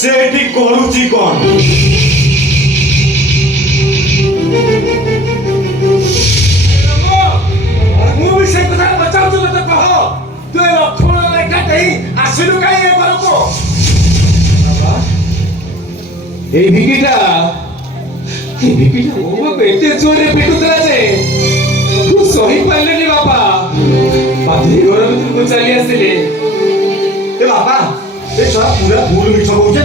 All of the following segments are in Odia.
सेठी करूची कौन ମୁଁ ବି ସେ କଥା ପଚାରୁଛୁ ମତେ କହ ତୁ ଏ ଲକ୍ଷ୍ମଣ ରେଖା ଦେଇ ଆସିଲୁ କାହିଁ ଏ ଘରକୁ এই ভিকিটা ମୋ ବାପା ଏତେ ଜୋରରେ ପିଟୁଥିଲା ଯେ ମୁଁ ସହି ପାରିଲିନି ବାପା। ବାଧି ଘର ଭିତରକୁ ଚାଲି ଆସିଲେ। ए बाबा ए छुआ पूरा भूल मिछ कହୁछे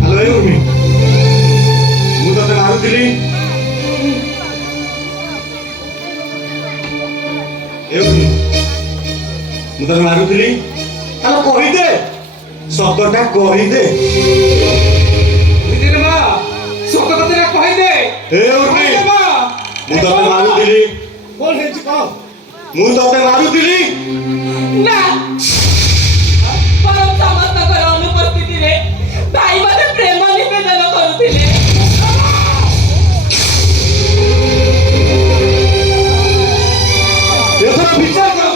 हेलो ए उर्मी मु तते मारुतिली ए उर्मी मु तते मारुतिली हेलो कहि दे शब्दटा कहि दे ବୁଝିଲେ ମା ସତ କଥାଟା କହିଦେ। ए उर्मी ମା मु तते मारुतिली କଣ ହେଇଛି କହ मु तते मारुतिली ନା ପରମ ସମସ୍ତଙ୍କର ଅନୁପସ୍ଥିତିରେ ଭାଇ ମୋତେ ପ୍ରେମ ନିବେଦନ କରୁଥିଲେ। ଏଥର ବିଚାର କର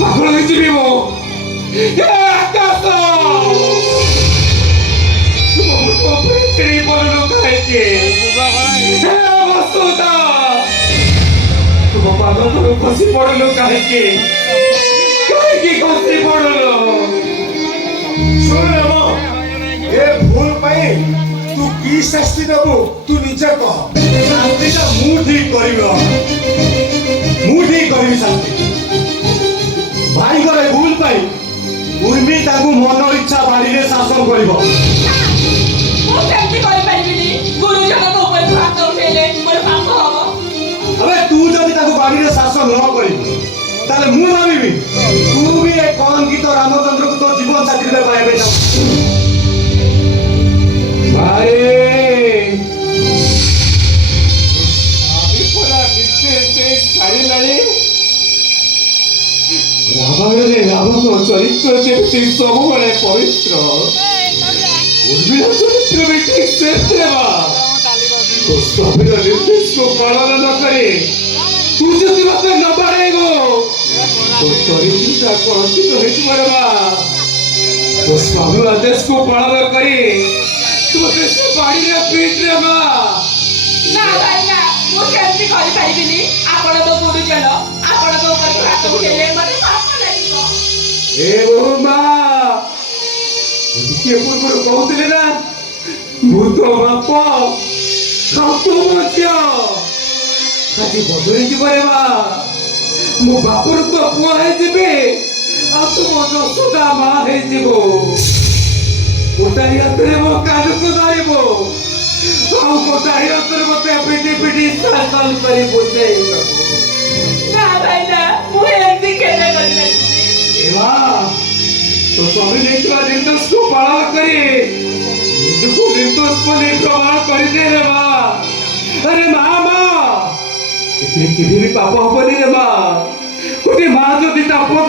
ପାଗଳ ହେଇଯିବି ମୁଁ। ଏ ଆକାଶ ମୋ ପେଟରେ ପଡୁନୁ କାହିଁକି? ଏ ବସୁଧା ତୁମ ପାଦ ତଳୁ ଖସି ପଡୁନୁ କାହିଁକି? କାହିଁକି ଖସି ପଡୁନୁ? ଶୁଣ ରାମ ଏ ଭୁଲ ପାଇଁ ତୁ କି ଶାସ୍ତି ଦେବୁ ତୁ ନିଜେ କହ ଶାନ୍ତିଟା ମୁଁ ଠିକ କରିବି ମୁଁ ଠିକ କରିବି ଶାନ୍ତି ଭାଇଙ୍କର ଏ ଭୁଲ ପାଇଁ ଉର୍ମି ତାକୁ ମନ ଇଚ୍ଛା ବାଡ଼ିରେ ଶାସନ କରିବ। ମୁଁ ସେମିତି କରିପାରିବିନି। ଗୁରୁଜନଙ୍କ ଉପରେ ହାତ ଉଠେଇଲେ ମୋର ପାପ ହବ। ଏବେ ତୁ ଯଦି ତାକୁ ବାଡ଼ିରେ ଶାସନ ନ କରିବୁ ତାହେଲେ ମୁଁ ଭାବିବି ତୁ ବି ଏ କଳଙ୍କିତ ରାମଚନ୍ଦ୍ରକୁ ତୋ ଜୀବନ ସାଥିରେ ପାଇବେ ନା। ଭାଇ ପରା କେତେ ଛାଡ଼ିଲାଣି। ରାମାୟଣରେ ରାମଙ୍କ ଚରିତ୍ର ଯେମିତି ସବୁବେଳେ ପବିତ୍ର ଉର୍ମିଳ ଚରିତ୍ର ବି ଠିକ ସେଥିରେ ମା। ତୋ ସ୍ୱାମୀର ନିର୍ଦ୍ଦେଶକୁ ପାଳନ ନ କରି ତୁ ଯଦି ମତେ ନ ବାଡ଼େଇବ ତୋ ଚରିତ୍ରଟା କଳଙ୍କିତ ହେଇଯିବ ରେ ମା। ତୋ ସ୍ୱାମୀର ଆଦେଶକୁ ପାଳନ କରି ତୁ ମତେ ସେ ବାଡ଼ିରେ ପିଟରେ ମା। ନା ଭାଇ ନା ମୁଁ ସେମିତି କରିପାରିବିନି। ଆପଣ ମୋ ଗୁରୁଜନ ଆପଣଙ୍କ ଉପରେ ହାତ ଉଠେଇଲେ ମୋତେ ପାପ ଲାଗିବ। ଏ ବୋହୁ ମା ଟିକେ ପୂର୍ବରୁ କହୁଥିଲେ ନା ମୁଁ ତୋ ବାପ ଆଉ ତୁ ମୋ ଝିଅ। ଆଜି ବଦଳି ଯିବ ରେ ମା। ମୋ ବାପରୁ ତୋ ପୁଅ ହେଇଯିବି ଆଉ ତୁ ମୋ ଯଶୋଦା ମା ହେଇଯିବ। ଗୋଟାଏ ହାତରେ ମୋ କାନକୁ ଧରିବ ଆଉ ଗୋଟାଏ ହାତରେ ମତେ ପିଟି ପିଟି ଶାସନ କରି ବୁଝେଇବ। ନା ଭାଇ ନା ମୁଁ ଏମିତି କେବେ କରିପାରିବିନି। ଏ ମା ତୋ ସ୍ୱାମୀ ନେଇଥିବା ନିର୍ଦ୍ଦେଶକୁ ପାଳନ କରି ନିଜକୁ ନିର୍ଦ୍ଦୋଷ ବୋଲି ପ୍ରମାଣ କରିଦେ ରେ ମା। ଆରେ ମା ମା ଏଥିରେ କେବେ ବି ପାପ ହବନି ରେ ମା। ଗୋଟେ ମା ଯଦି ତା ପୁଅ